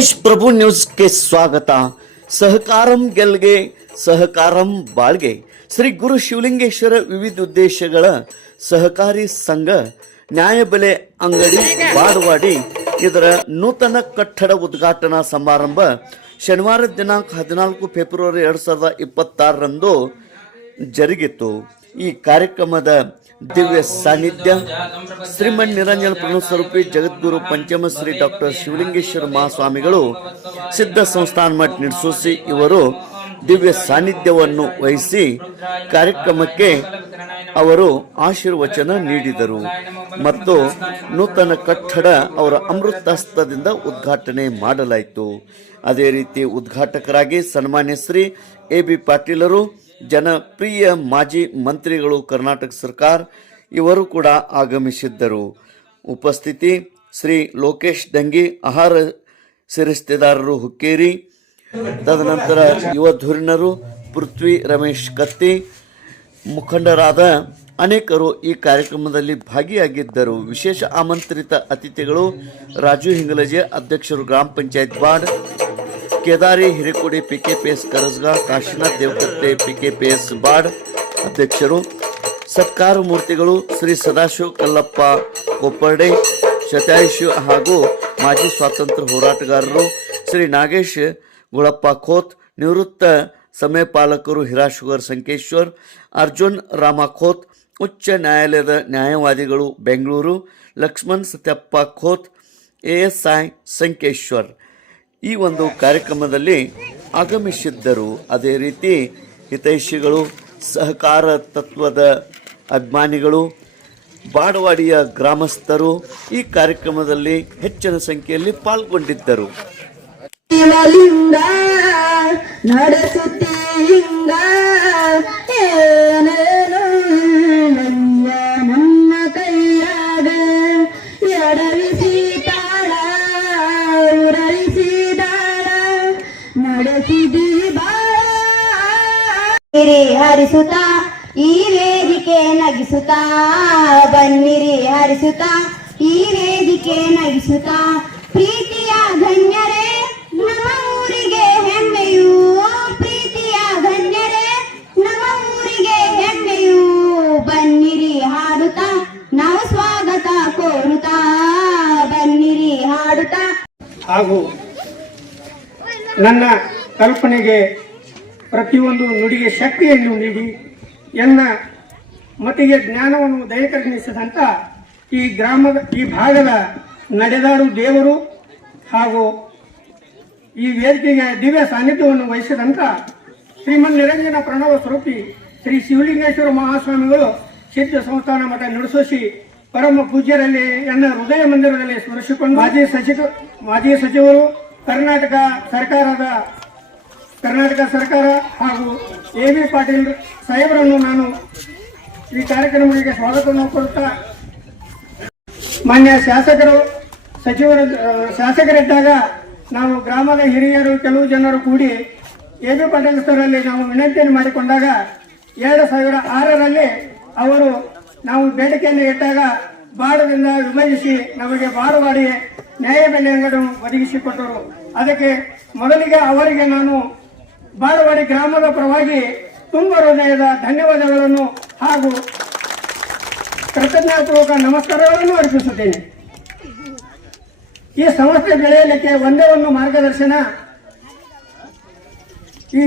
ಮಹೇಶ್ ಪ್ರಭು ನ್ಯೂಸ್ಗೆ ಸ್ವಾಗತ. ಸಹಕಾರಂ ಗೆಲ್ಗೆ, ಸಹಕಾರಂ ಬಾಳ್ಗೆ. ಶ್ರೀ ಗುರು ಶಿವಲಿಂಗೇಶ್ವರ ವಿವಿಧ ಉದ್ದೇಶಗಳ ಸಹಕಾರಿ ಸಂಘ, ನ್ಯಾಯಬೆಲೆ ಅಂಗಡಿ, ಬಾಡವಾಡಿ. ಇದರ ನೂತನ ಕಟ್ಟಡ ಉದ್ಘಾಟನಾ ಸಮಾರಂಭ ಶನಿವಾರ ದಿನಾಂಕ ಹದಿನಾಲ್ಕು ಫೆಬ್ರವರಿ ಎರಡು ಸಾವಿರದ ಇಪ್ಪತ್ತಾರರಂದು ಜರುಗಿತು. ಈ ಕಾರ್ಯಕ್ರಮದ ದಿವ್ಯ ಸಾನ್ನಿಧ್ಯ. ಶ್ರೀಮನ್ ನಿರಂಜನ ಪ್ರಣಸ್ವರೂಪಿ ಜಗದ್ಗುರು ಪಂಚಮಶ್ರೀ ಡಾಕ್ಟರ್ ಶಿವಲಿಂಗೇಶ್ವರ ಮಹಾಸ್ವಾಮಿಗಳು, ಸಿದ್ಧ ಸಂಸ್ಥಾನ ಮಠ ನಿರ್ಸೂಸಿ ಇವರು ದಿವ್ಯ ಸಾನ್ನಿಧ್ಯವನ್ನು ವಹಿಸಿ ಕಾರ್ಯಕ್ರಮಕ್ಕೆ ಅವರು ಆಶೀರ್ವಚನ ನೀಡಿದರು ಮತ್ತು ನೂತನ ಕಟ್ಟಡ ಅವರ ಅಮೃತಹಸ್ತದಿಂದ ಉದ್ಘಾಟನೆ ಮಾಡಲಾಯಿತು. ಅದೇ ರೀತಿ ಉದ್ಘಾಟಕರಾಗಿ ಸನ್ಮಾನ್ಯ ಶ್ರೀ ಎ ಬಿ ಪಾಟೀಲರು ಜನಪ್ರಿಯ ಮಾಜಿ ಮಂತ್ರಿಗಳು ಕರ್ನಾಟಕ ಸರ್ಕಾರ ಇವರು ಕೂಡ ಆಗಮಿಸಿದ್ದರು. ಉಪಸ್ಥಿತಿ, ಶ್ರೀ ಲೋಕೇಶ್ ದಂಗಿ ಆಹಾರ ಸಿರಿಸ್ತೆದಾರರು ಹುಕ್ಕೇರಿ, ತದನಂತರ ಯುವ ಧುರೀಣರು ಪೃಥ್ವಿ ರಮೇಶ್ ಕತ್ತಿ ಮುಖಂಡರಾದ ಅನೇಕರು ಈ ಕಾರ್ಯಕ್ರಮದಲ್ಲಿ ಭಾಗಿಯಾಗಿದ್ದರು. ವಿಶೇಷ ಆಮಂತ್ರಿತ ಅತಿಥಿಗಳು ರಾಜು ಹಿಂಗಲಜೆ ಅಧ್ಯಕ್ಷರು ಗ್ರಾಮ panchayat board Kedari Hirekodi PKPS Karasga, Kashinath Devakatte PKPS board ಅಧ್ಯಕ್ಷರು, ಸತ್ಕಾರ ಮೂರ್ತಿಗಳು ಶ್ರೀ ಸದಾಶಿವ ಕಲ್ಲಪ್ಪ ಕೊಪ್ಪರ್ಡೆ, ಶತಾಯುಷು ಹಾಗೂ ಮಾಜಿ ಸ್ವಾತಂತ್ರ್ಯ ಹೋರಾಟಗಾರರು ಶ್ರೀ ನಾಗೇಶ್ ಗುಳಪ್ಪ ಖೋತ್ ನಿವೃತ್ತ ಸಮಯಪಾಲಕರು ಹಿರಾಶುಗರ್ ಸಂಕೇಶ್ವರ್, ಅರ್ಜುನ್ ರಾಮ ಖೋತ್ ಉಚ್ಚ ನ್ಯಾಯಾಲಯದ ನ್ಯಾಯವಾದಿಗಳು ಬೆಂಗಳೂರು, ಲಕ್ಷ್ಮಣ್ ಸತ್ಯಪ್ಪ ಖೋತ್ ಎಎಸ್ಐ ಸಂಕೇಶ್ವರ್. ಈ ಒಂದು ಕಾರ್ಯಕ್ರಮದಲ್ಲಿ ಆಗಮಿಸಿದ್ದರು. ಅದೇ ರೀತಿ ಹಿತೈಷಿಗಳು, ಸಹಕಾರ ತತ್ವದ ಅಭಿಮಾನಿಗಳು, ಬಾಡವಾಡಿಯ ಗ್ರಾಮಸ್ಥರು ಈ ಕಾರ್ಯಕ್ರಮದಲ್ಲಿ ಹೆಚ್ಚಿನ ಸಂಖ್ಯೆಯಲ್ಲಿ ಪಾಲ್ಗೊಂಡಿದ್ದರು. ಹರಿಸುತ್ತ, ಈ ವೇದಿಕೆ ನಗಿಸುತ್ತಾ, ಬನ್ನಿರಿ ಹರಿಸುತ್ತ, ಈ ವೇದಿಕೆ ನಗಿಸುತ್ತಾ, ಪ್ರೀತಿಯ ಧನ್ಯರೇ, ನಮ್ಮ ಊರಿಗೆ ಹೆಮ್ಮೆಯು, ಪ್ರೀತಿಯ ಧನ್ಯರೇ, ನಮ್ಮ ಊರಿಗೆ ಹೆಮ್ಮೆಯು, ಬನ್ನಿರಿ ಹಾಡುತ್ತಾ, ನಾವು ಸ್ವಾಗತ ಕೋರುತ್ತಾ, ಬನ್ನಿರಿ ಹಾಡುತ್ತಾ. ಹಾಗೂ ನನ್ನ ಕಲ್ಪನೆಗೆ ಪ್ರತಿಯೊಂದು ನುಡಿಗೆ ಶಕ್ತಿಯನ್ನು ನೀಡಿ ಎನ್ನ ಮತಿಗೆ ಜ್ಞಾನವನ್ನು ದಯಕರ್ಣಿಸಿದಂಥ ಈ ಗ್ರಾಮದ, ಈ ಭಾಗದ ನಡೆದಾರು ದೇವರು ಹಾಗೂ ಈ ವೇದಿಕೆಗೆ ದಿವ್ಯ ಸಾನ್ನಿಧ್ಯವನ್ನು ವಹಿಸಿದಂಥ ಶ್ರೀಮನ್ ನಿರಂಜನ ಪ್ರಣವ ಸ್ವರೂಪಿ ಶ್ರೀ ಶಿವಲಿಂಗೇಶ್ವರ ಮಹಾಸ್ವಾಮಿಗಳು ಸಿದ್ಧ ಸಂಸ್ಥಾನ ಮಠ ನಡೆಸೋಸಿ ಪರಮ ಪೂಜ್ಯರಲ್ಲಿ ಎನ್ನ ಹೃದಯ ಮಂದಿರದಲ್ಲಿ ಸ್ಮರಿಸಿಕೊಂಡು ಮಾಜಿ ಸಚಿವ, ಮಾಜಿ ಸಚಿವರು ಕರ್ನಾಟಕ ಸರ್ಕಾರದ ಕರ್ನಾಟಕ ಸರ್ಕಾರ ಹಾಗೂ ಎ ಬಿ ಪಾಟೀಲ್ ಸಾಹೇಬರನ್ನು ನಾನು ಈ ಕಾರ್ಯಕ್ರಮಗಳಿಗೆ ಸ್ವಾಗತವನ್ನು ಕೊಡುತ್ತಾ ಮಾನ್ಯ ಶಾಸಕರು, ಸಚಿವರು ಶಾಸಕರಿದ್ದಾಗ ನಾವು ಗ್ರಾಮದ ಹಿರಿಯರು, ಕೆಲವು ಜನರು ಕೂಡಿ ಎ ಬಿ ಪಾಟೀಲ್ ಸರಲ್ಲಿ ನಾವು ವಿನಂತಿಯನ್ನು ಮಾಡಿಕೊಂಡಾಗ ಎರಡು ಸಾವಿರ ಆರರಲ್ಲಿ ಅವರು ನಾವು ಬೇಡಿಕೆಯನ್ನು ಇಟ್ಟಾಗ ಬಾಡದಿಂದ ವಿಭಜಿಸಿ ನಮಗೆ ಬಾಡವಾಡಿ ನ್ಯಾಯ ಬೆಲೆ ಅಂಗಡಿ ಒದಗಿಸಿಕೊಟ್ಟರು. ಅದಕ್ಕೆ ಮೊದಲಿಗೆ ಅವರಿಗೆ ನಾನು ಬಾಳವಾಡಿ ಗ್ರಾಮದ ಪರವಾಗಿ ತುಂಬ ಹೃದಯದ ಧನ್ಯವಾದಗಳನ್ನು ಹಾಗೂ ಕೃತಜ್ಞತಾಪೂರ್ವಕ ನಮಸ್ಕಾರಗಳನ್ನು ಅರ್ಪಿಸುತ್ತೇನೆ. ಈ ಸಂಸ್ಥೆ ಬೆಳೆಯಲಿಕ್ಕೆ ಒಂದೇ ಒಂದು ಮಾರ್ಗದರ್ಶನ ಈ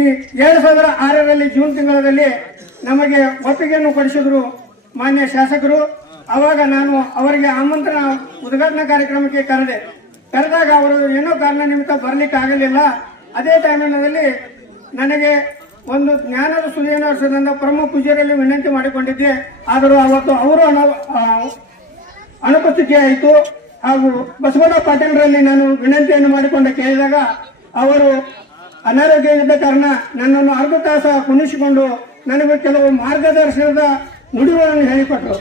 ಎರಡು ಸಾವಿರದ ಆರರಲ್ಲಿ ಜೂನ್ ತಿಂಗಳಲ್ಲಿ ನಮಗೆ ಒಪ್ಪಿಗೆಯನ್ನು ಕೊಡಿಸಿದ್ರು ಮಾನ್ಯ ಶಾಸಕರು. ಅವಾಗ ನಾನು ಅವರಿಗೆ ಆಮಂತ್ರಣ ಉದ್ಘಾಟನಾ ಕಾರ್ಯಕ್ರಮಕ್ಕೆ ಕರೆದೆ. ಕರೆದಾಗ ಅವರು ಏನೋ ಕಾರಣ ನಿಮಿತ್ತ ಬರಲಿಕ್ಕೆ ಆಗಲಿಲ್ಲ ಅದೇ ಟೈಮಿನಲ್ಲಿ ನನಗೆ ಒಂದು ಜ್ಞಾನದ ಸುದಿಯನ್ನು ಹರಿಸದಿಂದ ಪರಮ ಪೂಜ್ಯರಲ್ಲಿ ವಿನಂತಿ ಮಾಡಿಕೊಂಡಿದ್ದೆ. ಆದರೂ ಅವತ್ತು ಅವರು ಅನ ಅನುಪಸ್ಥಿತಿ ಆಯಿತು. ಹಾಗೂ ಬಸವಣ್ಣ ಪಾಟೀಲ್ರಲ್ಲಿ ನಾನು ವಿನಂತಿಯನ್ನು ಮಾಡಿಕೊಂಡು ಕೇಳಿದಾಗ ಅವರು ಅನಾರೋಗ್ಯ ಇದ್ದ ಕಾರಣ ನನ್ನನ್ನು ಅರ್ಧ ತಾಸ ಕುಣಿಸಿಕೊಂಡು ನನಗೆ ಕೆಲವು ಮಾರ್ಗದರ್ಶನದ ನುಡಿಗಳನ್ನು ಹೇಳಿಕೊಟ್ಟರು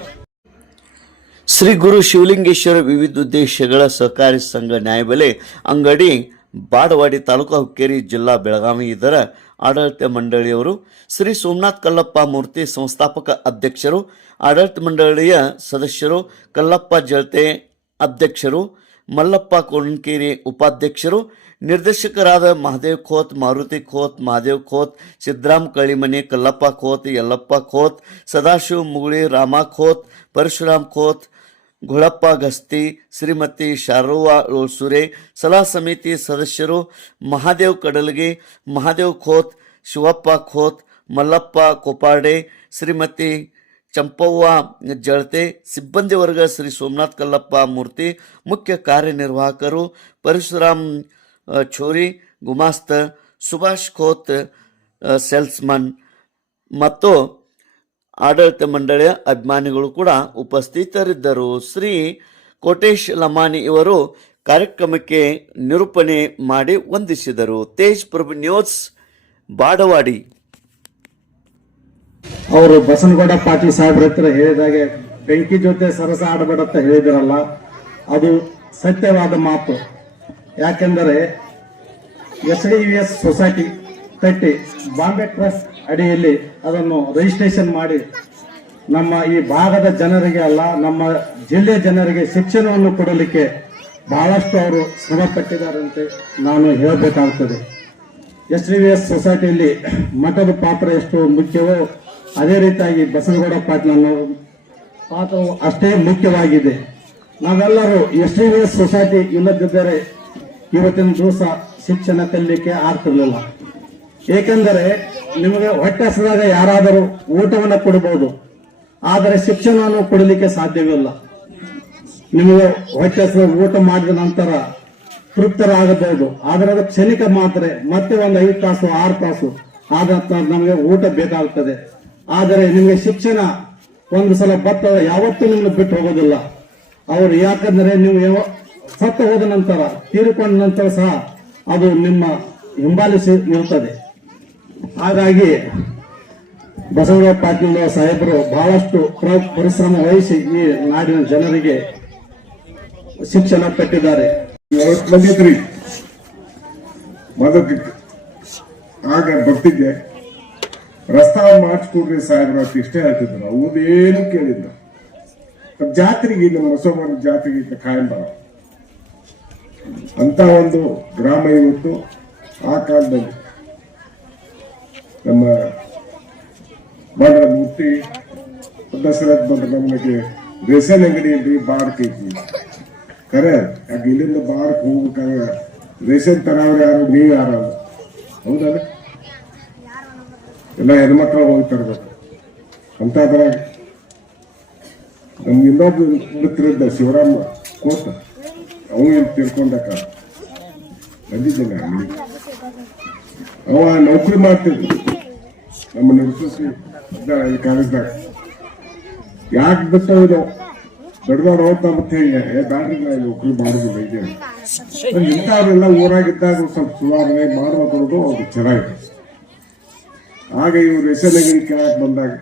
ಶ್ರೀ ಗುರು ಶಿವಲಿಂಗೇಶ್ವರ ವಿವಿಧ ಉದ್ದೇಶಗಳ ಸಹಕಾರಿ ಸಂಘ ನ್ಯಾಯಬೆಲೆ ಅಂಗಡಿ ಬಾಡವಾಡಿ ತಾಲೂಕು ಹುಕ್ಕೇರಿ ಜಿಲ್ಲಾ ಬೆಳಗಾವಿ ಇದರ ಆಡಳಿತ ಮಂಡಳಿಯವರು ಶ್ರೀ ಸೋಮನಾಥ್ ಕಲ್ಲಪ್ಪ ಮೂರ್ತಿ ಸಂಸ್ಥಾಪಕ ಅಧ್ಯಕ್ಷರು, ಆಡಳಿತ ಮಂಡಳಿಯ ಸದಸ್ಯರು, ಕಲ್ಲಪ್ಪ ಜಳತೆ ಅಧ್ಯಕ್ಷರು, ಮಲ್ಲಪ್ಪ ಕೋಣಕೇರಿ ಉಪಾಧ್ಯಕ್ಷರು, ನಿರ್ದೇಶಕರಾದ ಮಹಾದೇವ್ ಖೋತ್, ಮಾರುತಿ ಖೋತ್, ಮಹಾದೇವ್ ಖೋತ್, ಸಿದ್ದರಾಮ್ ಕಳಿಮನಿ, ಕಲ್ಲಪ್ಪ ಖೋತ್, ಯಲ್ಲಪ್ಪ ಖೋತ್, ಸದಾಶಿವ ಮುಗುಳಿ, ರಾಮ ಖೋತ್, ಪರಶುರಾಮ್ ಖೋತ್ ಗುಳಪ್ಪ ಗಸ್ತಿ, ಶ್ರೀಮತಿ ಶಾರವ್ವ ಸುರೆ ಸಲಹಾ ಸಮಿತಿ ಸದಸ್ಯರು, ಮಹಾದೇವ್ ಕಡಲ್ಗಿ, ಮಹಾದೇವ್ ಖೋತ್, ಶಿವಪ್ಪ ಖೋತ್, ಮಲ್ಲಪ್ಪ ಕೊಪಾಡೆ, ಶ್ರೀಮತಿ ಚಂಪವ್ವ ಜಳತೆ, ಸಿಬ್ಬಂದಿ ವರ್ಗ ಶ್ರೀ ಸೋಮನಾಥ್ ಕಲ್ಲಪ್ಪ ಮೂರ್ತಿ, ಮುಖ್ಯ ಕಾರ್ಯನಿರ್ವಾಹಕರು ಪರಶುರಾಮ್ ಛೋರಿ, ಗುಮಾಸ್ತ, ಸುಭಾಷ್ ಖೋತ್ ಸೇಲ್ಸ್ಮನ್ ಮತ್ತು ಆಡಳಿತ ಮಂಡಳಿಯ ಅಭಿಮಾನಿಗಳು ಕೂಡ ಉಪಸ್ಥಿತರಿದ್ದರು. ಶ್ರೀ ಕೋಟೇಶ್ ಲಮಾನಿ ಇವರು ಕಾರ್ಯಕ್ರಮಕ್ಕೆ ನಿರೂಪಣೆ ಮಾಡಿ ವಂದಿಸಿದರು. ತೇಜ್ ಪ್ರಭು ನ್ಯೂಸ್, ಬಾಡವಾಡಿ. ಅವರು ಬಸನಗೌಡ ಪಾಟೀಲ್ ಸಾಹೇಬ್ರ ಹತ್ರ ಹೇಳಿದಾಗೆ ಬೆಂಕಿ ಜೊತೆ ಸರಸ ಆಡಬೇಡ ಅಂತ ಹೇಳಿದಿರಲ್ಲ, ಅದು ಸತ್ಯವಾದ ಮಾತು. ಯಾಕೆಂದರೆ S D V S society ಕಟ್ಟಿ ಬಾಂಬೆ ಟ್ರಸ್ಟ್ ಅಡಿಯಲ್ಲಿ ಅದನ್ನು ರಿಜಿಸ್ಟ್ರೇಷನ್ ಮಾಡಿ ನಮ್ಮ ಈ ಭಾಗದ ಜನರಿಗೆ ಅಲ್ಲ, ನಮ್ಮ ಜಿಲ್ಲೆಯ ಜನರಿಗೆ ಶಿಕ್ಷಣವನ್ನು ಕೊಡಲಿಕ್ಕೆ ಬಹಳಷ್ಟು ಅವರು ಶ್ರಮ ಪಟ್ಟಿದ್ದಾರಂತೆ ನಾನು ಹೇಳಬೇಕಾಗ್ತದೆ. ಎಸ್ ವಿ ಎಸ್ ಸೊಸೈಟಿಯಲ್ಲಿ ಮಠದ ಪಾತ್ರ ಎಷ್ಟು ಮುಖ್ಯವೋ ಅದೇ ರೀತಿಯಾಗಿ ಬಸವಗೌಡ ಪಾಟೀಲ್ ಪಾತ್ರವು ಅಷ್ಟೇ ಮುಖ್ಯವಾಗಿದೆ. ನಾವೆಲ್ಲರೂ ಎಸ್ ವಿ ಎಸ್ ಸೊಸೈಟಿ ಇಲ್ಲದಿದ್ದರೆ ಇವತ್ತಿನ ದಿವಸ ಶಿಕ್ಷಣ ಕಲಿಕೆ ಆಗ್ತಿರ್ಲಿಲ್ಲ. ಏಕೆಂದರೆ ನಿಮಗೆ ಹೊಟ್ಟೆ ಹಸಿದಾಗ ಯಾರಾದರೂ ಊಟವನ್ನು ಕೊಡಬಹುದು ಆದರೆ ಶಿಕ್ಷಣವನ್ನು ಕೊಡಲಿಕ್ಕೆ ಸಾಧ್ಯವಿಲ್ಲ. ನಿಮಗೆ ಹೊಟ್ಟೆ ಊಟ ಮಾಡಿದ ನಂತರ ತೃಪ್ತರಾಗಬಹುದು, ಆದರೆ ಅದು ಕ್ಷಣಿಕ ಮಾತ್ರ, ಮತ್ತೆ ಒಂದು ಐದು ತಾಸು, ಆರು ತಾಸು, ಆದ ನಮಗೆ ಊಟ ಬೇಕಾಗುತ್ತದೆ ಆದರೆ ನಿಮಗೆ ಶಿಕ್ಷಣ ಒಂದು ಸಲ ಭತ್ತ ಯಾವತ್ತೂ ನಿಮ್ಮನ್ನು ಬಿಟ್ಟು ಹೋಗೋದಿಲ್ಲ. ಅವರು ಯಾಕಂದರೆ ನೀವು ಸತ್ತು ಹೋದ ನಂತರ, ತೀರಿಕೊಂಡ ನಂತರ ಸಹ ಅದು ನಿಮ್ಮ ಹಿಂಬಾಲಿಸಿ ಇರುತ್ತದೆ. ಹಾಗಾಗಿ ಬಸವರಾಜ ಪಾಟೀಲ್ ಸಾಹೇಬರು ಬಹಳಷ್ಟು ಪ್ರ- ಪರಿಶ್ರಮ ವಹಿಸಿ ಈ ನಾಡಿನ ಜನರಿಗೆ ಶಿಕ್ಷಣ ಪಟ್ಟಿದ್ದಾರೆ. ಯಾವತ್ತು ಬಂದಿದ್ರಿ ಮದಕ್ಕೆ ಆಗ ಬರ್ತಿದ್ದೆ. ರಸ್ತಾ ಮಾಡಿಸ್ಕೊಡ್ರಿ ಸಾಹೇಬ್ರ ಅಂತ ಇಷ್ಟೇ ಹೇಳ್ತಿದ್ರು. ಅವ್ರದ್ದೇನು ಕೇಳಿಲ್ಲ. ಜಾತ್ರೆಗೆ ನಮ್ಮ ಮುಸಲ್ಮಾನ ಜಾತ್ರೆಗೆ ಇದ್ದ ಕಾಯಂ ಬರ ಅಂತ ಒಂದು ಗ್ರಾಮ ಇವತ್ತು ಆ ಕಾಲದಲ್ಲಿ ನಮ್ಮ ಮೂರ್ತಿ ದಸರಥ್ ಬಂದ್ರೆ ನಮಗೆ ರೇಷನ್ ಅಂಗಡಿ ಇಲ್ರಿ ಬಾರ್ಕ್ ಐತಿ ಖರೆ ಯಾಕೆ ಇಲ್ಲಿಂದ ಬಾರ್ಕ್ ಹೋಗ್ಬೇಕಾದ್ರೆ ರೇಷನ್ ತರವ್ರು ಯಾರು, ನೀವು ಯಾರು? ಹೌದಲ್ಲ? ಎಲ್ಲ ಹೆಣ್ಮಕ್ಳು ಹೋಗಿ ತರಬೇಕು. ಅಂತದ್ರಾಗ ನಮ್ಗೆ ಇನ್ನೊಬ್ಬ ಮಿತ್ರದ್ದ ಶಿವರಾಮ ಕೋತ, ಅವನು ತಿಳ್ಕೊಂಡಕ್ಕ? ತಿಳ್ಕೊಂಡಾಕ ಬಂದಿದ್ದೇನೆ ಅಂಗಡಿ ಅವ ನೌಕರಿ ಮಾಡ್ತಿದ್ದ ನಮ್ಮ ನರ್ಸಸಿ ಕಾಲೇಜ್ದಾಗ ಯಾಕೆ ಬಿಟ್ಟವು ದೊಡ್ಡ ದೊಡ್ಡ ಓದ್ತಾ ಮತ್ತೆ ಇಲ್ಲಿ ನೌಕರಿ ಮಾಡುದಿಲ್ಲ ಇದೆ ಇಂಥವ್ರೆಲ್ಲ ಊರಾಗಿದ್ದಾಗ ಸ್ವಲ್ಪ ಸುಧಾರಣೆ ಮಾಡ್ಬೇಕು ಅದು ಚೆನ್ನಾಗಿದೆ. ಆಗ ಇವ್ರು ರೇಷನ್ ಕೇಳಕ್ಕೆ ಬಂದಾಗ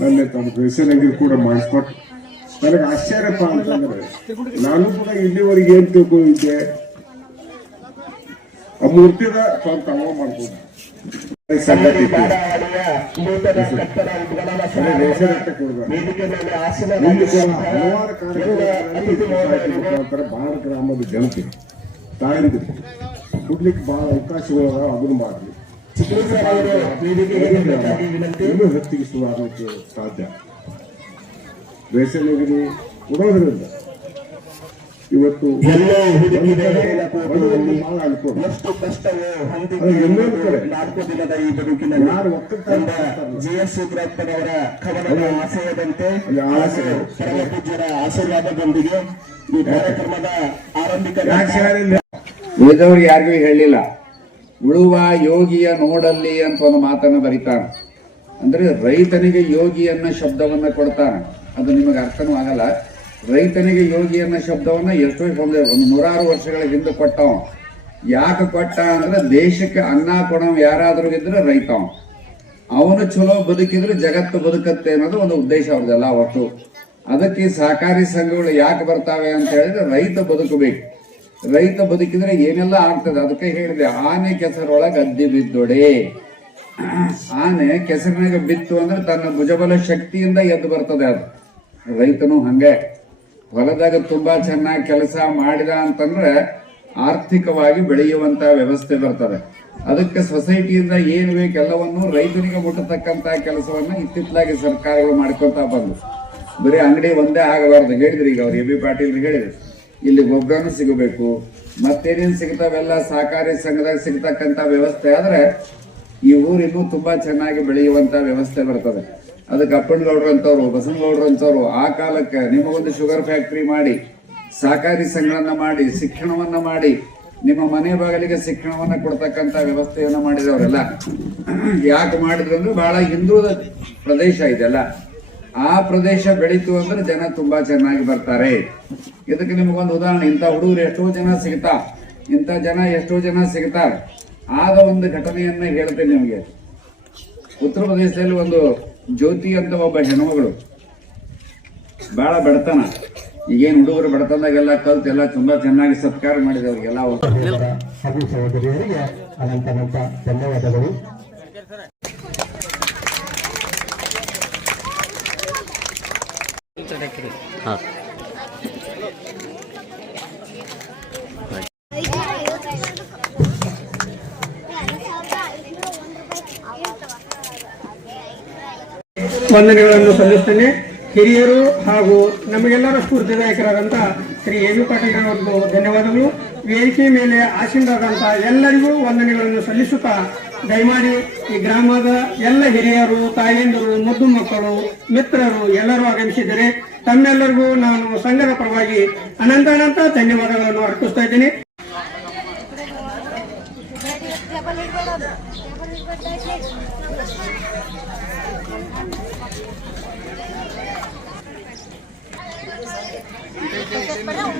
ನನ್ನ ತಮ್ಮ ರೇಷನ್ ಅಂಗಡಿ ಕೂಡ ಮಾಡಿಸ್ಕೊಟ್ಟು ನನಗೆ ಆಶ್ಚರ್ಯಪ್ಪ ಅಂತಂದ್ರೆ, ನಾನು ಕೂಡ ಇಲ್ಲಿವರೆಗೆ ಏನ್ ತಿಳ್ಕೊಂಡಿದ್ದೆ? ಆ ಮೂರ್ತಿದ ಸ್ವಂತ ಅವ ಮಾಡ್ಕೊಂಡು ಸಂಗತಿ ಹಲವಾರು ಬಹಳ ಗ್ರಾಮದ ಜನತೆ ತಾಯಂದಿರು ಕೊಡ್ಲಿಕ್ಕೆ ಬಹಳ ಅವಕಾಶಗಳು ಅದನ್ನು ಮಾಡಲಿ. ಇನ್ನೂ ಹೆಚ್ಚಿಗೆ ಸುಧಾರಣಕ್ಕೆ ಸಾಧ್ಯ. ಬೇಸಿಗೆ ಉಡೋದ್ರಿಂದ. ಇವತ್ತು ಎಲ್ಲೋ ಅನುಕೂಲ ಎಷ್ಟು ಕಷ್ಟವೋ ಇನ್ನೊಂದು ನಾಲ್ಕು ದಿನದ ಈ ಬದುಕಿನಲ್ಲಿ. ಜಿ ಎಸ್ ಸಿದ್ದರಾಮಯ್ಯನವರ ಕವನದ ಆಶಯದಂತೆ ಪೂಜ್ಯರ ಆಶೀರ್ವಾದದೊಂದಿಗೆ ಈ ಕಾರ್ಯಕ್ರಮದ ಆರಂಭಿಕ ಉಳಿದವರು ಯಾರಿಗೂ ಹೇಳಿಲ್ಲ. ಉಳುವ ಯೋಗಿಯ ನೋಡಲ್ಲಿ ಅಂತ ಒಂದು ಮಾತನ್ನ ಬರೀತಾನೆ. ಅಂದ್ರೆ ರೈತನಿಗೆ ಯೋಗಿಯನ್ನ ಅನ್ನೋ ಶಬ್ದವನ್ನ ಕೊಡ್ತಾನೆ. ಅದು ನಿಮಗೆ ಅರ್ಥನೂ ಆಗಲ್ಲ. ರೈತನಿಗೆ ಯೋಗಿ ಅನ್ನೋ ಶಬ್ದವನ್ನು ಎಷ್ಟೋ ಒಂದು ಒಂದು ನೂರಾರು ವರ್ಷಗಳ ಹಿಂದೆ ಕೊಟ್ಟವ ಯಾಕೆ ಕೊಟ್ಟ ಅಂದ್ರೆ ದೇಶಕ್ಕೆ ಅನ್ನ ಕೊಡೋ ಯಾರಾದ್ರೂ ಇದ್ರೆ ರೈತ ಅವ. ಅವನು ಚಲೋ ಬದುಕಿದ್ರೆ ಜಗತ್ತು ಬದುಕತ್ತೆ ಅನ್ನೋದು ಒಂದು ಉದ್ದೇಶ ಅವ್ರದ್ದೆಲ್ಲ ಅವತ್ತು ಅದಕ್ಕೆ ಸಹಕಾರಿ ಸಂಘಗಳು ಯಾಕೆ ಬರ್ತಾವೆ ಅಂತ ಹೇಳಿದ್ರೆ ರೈತ ಬದುಕಬೇಕು. ರೈತ ಬದುಕಿದ್ರೆ ಏನೆಲ್ಲ ಆಗ್ತದೆ? ಅದಕ್ಕೆ ಹೇಳಿದೆ, ಆನೆ ಕೆಸರೊಳಗೆ ಅದ್ದಿ ಬಿದ್ದೊಡೆ. ಆನೆ ಕೆಸರಿನಾಗ ಬಿತ್ತು ಅಂದ್ರೆ ತನ್ನ ಭುಜಬಲ ಶಕ್ತಿಯಿಂದ ಎದ್ದು ಬರ್ತದೆ ಅದು. ರೈತನು ಹಂಗೆ. ಹೊಲದಾಗ ತುಂಬಾ ಚೆನ್ನಾಗಿ ಕೆಲಸ ಮಾಡಿದ ಅಂತಂದ್ರೆ ಆರ್ಥಿಕವಾಗಿ ಬೆಳೆಯುವಂತ ವ್ಯವಸ್ಥೆ ಬರ್ತದೆ. ಅದಕ್ಕೆ ಸೊಸೈಟಿಯಿಂದ ಏನು ಬೇಕು ರೈತರಿಗೆ ಮುಟ್ಟತಕ್ಕಂತ ಕೆಲಸವನ್ನ ಇತ್ತಿತ್ತಲಾಗಿ ಸರ್ಕಾರಗಳು ಮಾಡ್ಕೊತಾ ಬಂದು ಬರೀ ಅಂಗಡಿ ಒಂದೇ ಆಗಬಾರ್ದು ಹೇಳಿದ್ರಿ ಈಗ ಅವ್ರು ಎ ಬಿ ಪಾಟೀಲ್ ಹೇಳಿದ್ರು. ಇಲ್ಲಿ ಗೊಬ್ಬರನು ಸಿಗಬೇಕು, ಮತ್ತೇನೇನು ಸಿಗ್ತಾವೆಲ್ಲ ಸಹಕಾರಿ ಸಂಘದಾಗ ಸಿಗ್ತಕ್ಕಂಥ ವ್ಯವಸ್ಥೆ ಆದರೆ ಈ ಊರಿಗೂ ತುಂಬಾ ಚೆನ್ನಾಗಿ ಬೆಳೆಯುವಂತ ವ್ಯವಸ್ಥೆ ಬರ್ತದೆ. ಅದಕ್ಕೆ ಅಪ್ಪನಗೌಡ್ರು ಅಂತವ್ರು ಬಸನಗೌಡ್ರು ಅಂತವ್ರು ಆ ಕಾಲಕ್ಕೆ ನಿಮಗೊಂದು ಶುಗರ್ ಫ್ಯಾಕ್ಟ್ರಿ ಮಾಡಿ, ಸಹಕಾರಿ ಸಂಘಗಳನ್ನ ಮಾಡಿ, ಶಿಕ್ಷಣವನ್ನ ಮಾಡಿ, ನಿಮ್ಮ ಮನೆ ಬಾಗಿಲಿಗೆ ಶಿಕ್ಷಣವನ್ನ ಕೊಡ್ತಕ್ಕಂತ ವ್ಯವಸ್ಥೆಯನ್ನ ಮಾಡಿದವರೆಲ್ಲ. ಯಾಕೆ ಮಾಡಿದ್ರು ಅಂದ್ರೆ ಬಹಳ ಹಿಂದುಳಿದ ಪ್ರದೇಶ ಇದೆಲ್ಲ ಆ ಪ್ರದೇಶ ಬೆಳೀತು ಅಂದ್ರೆ ಜನ ತುಂಬಾ ಚೆನ್ನಾಗಿ ಬರ್ತಾರೆ. ಇದಕ್ಕೆ ನಿಮಗೊಂದು ಉದಾಹರಣೆ, ಇಂಥ ಹುಡುಗರು ಎಷ್ಟೋ ಜನ ಸಿಗ್ತಾ, ಇಂಥ ಜನ ಎಷ್ಟೋ ಜನ ಸಿಗ್ತಾರೆ ಆದ ಒಂದು ಘಟನೆಯನ್ನ ಹೇಳ್ತೇನೆ ನಿಮಗೆ. ಉತ್ತರ ಪ್ರದೇಶದಲ್ಲಿ ಒಂದು ಜ್ಯೋತಿ ಅಂತ ಒಬ್ಬ ಹೆಣ್ಮಗಳು. ಬಹಳ ಬಡತನ. ಈಗೇನು ಹುಡುಗರು ಬಡತನದಾಗೆಲ್ಲ ಕಲ್ತು ಎಲ್ಲ ತುಂಬಾ ಚೆನ್ನಾಗಿ ಸತ್ಕಾರ ಸಹೋದರಿಯರಿಗೆ ಅನಂತ ಅನಂತ ಧನ್ಯವಾದಗಳು. ಹಾಂ ವಂದನೆಗಳನ್ನು ಸಲ್ಲಿಸ್ತೇನೆ. ಹಿರಿಯರು ಹಾಗೂ ನಮಗೆಲ್ಲರ ಸ್ಫೂರ್ತಿದಾಯಕರಾದಂಥ ಶ್ರೀ ಎ ವಿ ಪಾಟೀಲ್ ಅವರಿಗೂ ಧನ್ಯವಾದಗಳು. ವೇದಿಕೆ ಮೇಲೆ ಆಸೀನರಾದಂಥ ಎಲ್ಲರಿಗೂ ವಂದನೆಗಳನ್ನು ಸಲ್ಲಿಸುತ್ತಾ ದಯಮಾಡಿ ಈ ಗ್ರಾಮದ ಎಲ್ಲ ಹಿರಿಯರು, ತಾಯಂದಿರು ಮುದ್ದು ಮಕ್ಕಳು ಮಿತ್ರರು ಎಲ್ಲರೂ ಆಗಮಿಸಿದರೆ ತಮ್ಮೆಲ್ಲರಿಗೂ ನಾನು ಸಂಘದ ಪರವಾಗಿ ಅನಂತ ಅನಂತ ಧನ್ಯವಾದಗಳನ್ನು ಅರ್ಪಿಸ್ತಾ ಇದ್ದೀನಿ. Entonces, para un.